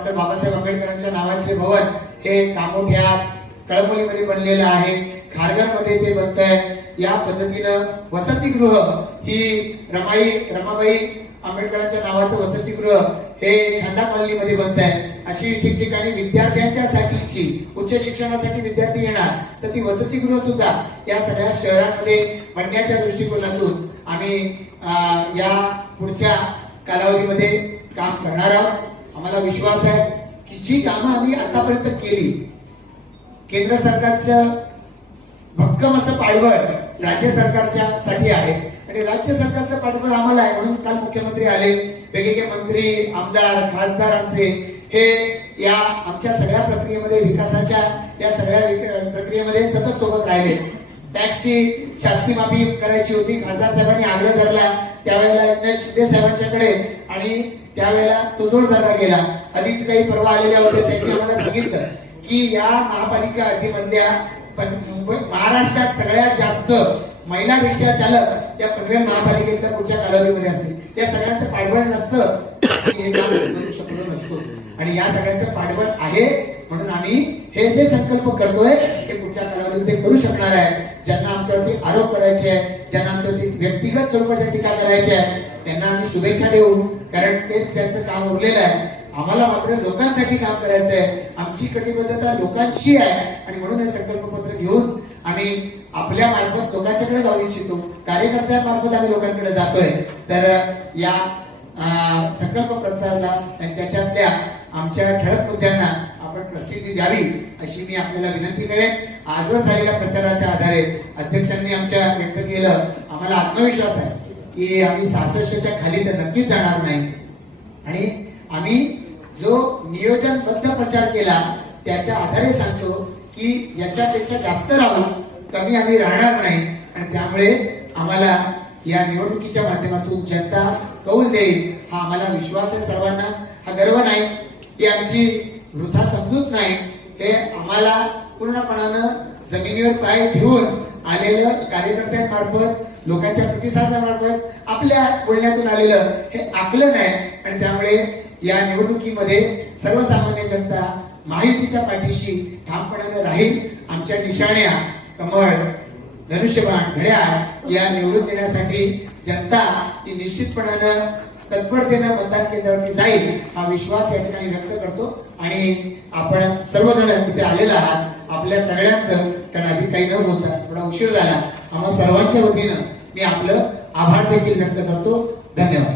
Doctor Babasaheb आंबेडकरांच्या नावाचे भवन हे कामोठ्या कळमोलीमध्ये बनलेलं आहे, खारघरमध्ये ते बनतंय। या पद्धतीनं वसतिगृह ही रमाबाई आंबेडकरांच्या नावाचं वसतिगृह हे खांदा कॉलनीमध्ये बनतंय। अशी ठिकठिकाणी विद्यार्थ्यांच्या साठीची उच्च शिक्षणासाठी विद्यार्थी येणार तर ती वसतिगृह सुद्धा या सगळ्या शहरांमध्ये बनण्याच्या दृष्टिकोनातून आम्ही या पुढच्या कालावधीमध्ये काम करणार आहोत। आम्हाला विश्वास आहे की जी कामं आम्ही आतापर्यंत केली, केंद्र सरकारचं भक्कम असं पाठबळ राज्य सरकारच्या साठी आहे आणि राज्य सरकारचं पाठबळ आम्हाला आहे। म्हणून काल मुख्यमंत्री आले, वेगवेगळे मंत्री, आमदार, खासदार आमचे हे या आमच्या सगळ्या प्रक्रियेमध्ये, विकासाच्या या सगळ्या प्रक्रियेमध्ये सतत सोबत राहिले। टॅक्सची शास्ती माफी करायची होती, खासदार साहेबांनी आग्रह धरला, त्यावेळेला एकनाथ शिंदे साहेबांच्याकडे आणि त्यावेळेला तो जोर धरला गेला। अधिक काही परवा आलेल्या होत्या, त्यांनी आम्हाला सांगितलं की या महापालिका हद्दीमधल्या महाराष्ट्रात सगळ्यात जास्त महिला रिक्षा चालक या पनवेल महापालिकेतल्या पुढच्या कालावधीमध्ये असतील। त्या सगळ्यांचं पाठबळ नसतं हे काम करू शकलो नसतो आणि या सगळ्यांचं पाठबळ आहे म्हणून आम्ही हे जे संकल्प करतोय ते पुढच्या कालावधीत ते करू शकणार आहे। ज्यांना आमच्यावरती आरोप करायचे आहे, ज्यांना आमच्यावरती व्यक्तिगत स्वरूपाची टीका करायची आहे, त्यांना आम्ही शुभेच्छा देऊ, कारण तेच त्यांचं काम उरलेलं आहे। आम्हाला मात्र लोकांसाठी काम करायचं आहे, आमची कटिबद्धता लोकांशी आहे आणि म्हणून हे संकल्पपत्र घेऊन आम्ही आपल्या मार्फत लोकांच्याकडे जाऊ इच्छितो, कार्यकर्त्यांमार्फत आम्ही लोकांकडे जातोय। तर या संकल्पपत्राला आणि त्याच्यातल्या आमच्या ठळक मुद्द्यांना आपण प्रसिद्धी द्यावी अशी मी आपल्याला विनंती करेन। आजवर झालेल्या प्रचाराच्या आधारे अध्यक्षांनी आमच्या व्यक्त केलं, आम्हाला आत्मविश्वास आहे की आम्ही 66च्या खाली तर नक्कीच जाणार नाही आणि आम्ही जो नियोजनबद्ध प्रचार केला त्याच्या आधारे सांगतो की याच्यापेक्षा जास्त राहू, कमी आम्ही राहणार नाही आणि त्यामुळे आम्हाला या निवडणुकीच्या माध्यमातून जनता कौल देईल हा आम्हाला विश्वास आहे सर्वांना। हा गर्व नाही, ही आमची वृथा समजूत नाही, हे आम्हाला पूर्णपणानं जमिनीवर पाय ठेवून आलेलं कार्यकर्त्यांमार्फत, लोकांच्या प्रतिसादामार्फत, आपल्या बोलण्यातून आलेलं हे आकलन आहे आणि त्यामुळे या निवडणुकीमध्ये सर्वसामान्य जनता महायुतीच्या पाठीशी ठामपणाने राहील। आमच्या निशाण्या कमळ, धनुष्यबाण, घड्याळ या निवडून देण्यासाठी जनता ही निश्चितपणानं तत्परतेनं मतदान केंद्रावरती जाईल हा विश्वास या ठिकाणी व्यक्त करतो आणि आपण सर्वजण तिथे आलेला आहात आपल्या सगळ्यांचं, कारण आधी काही न बोलता थोडा उशीर झाला, आम्हा सर्वांच्या वतीनं मी आपलं आभार देखील व्यक्त करतो। धन्यवाद।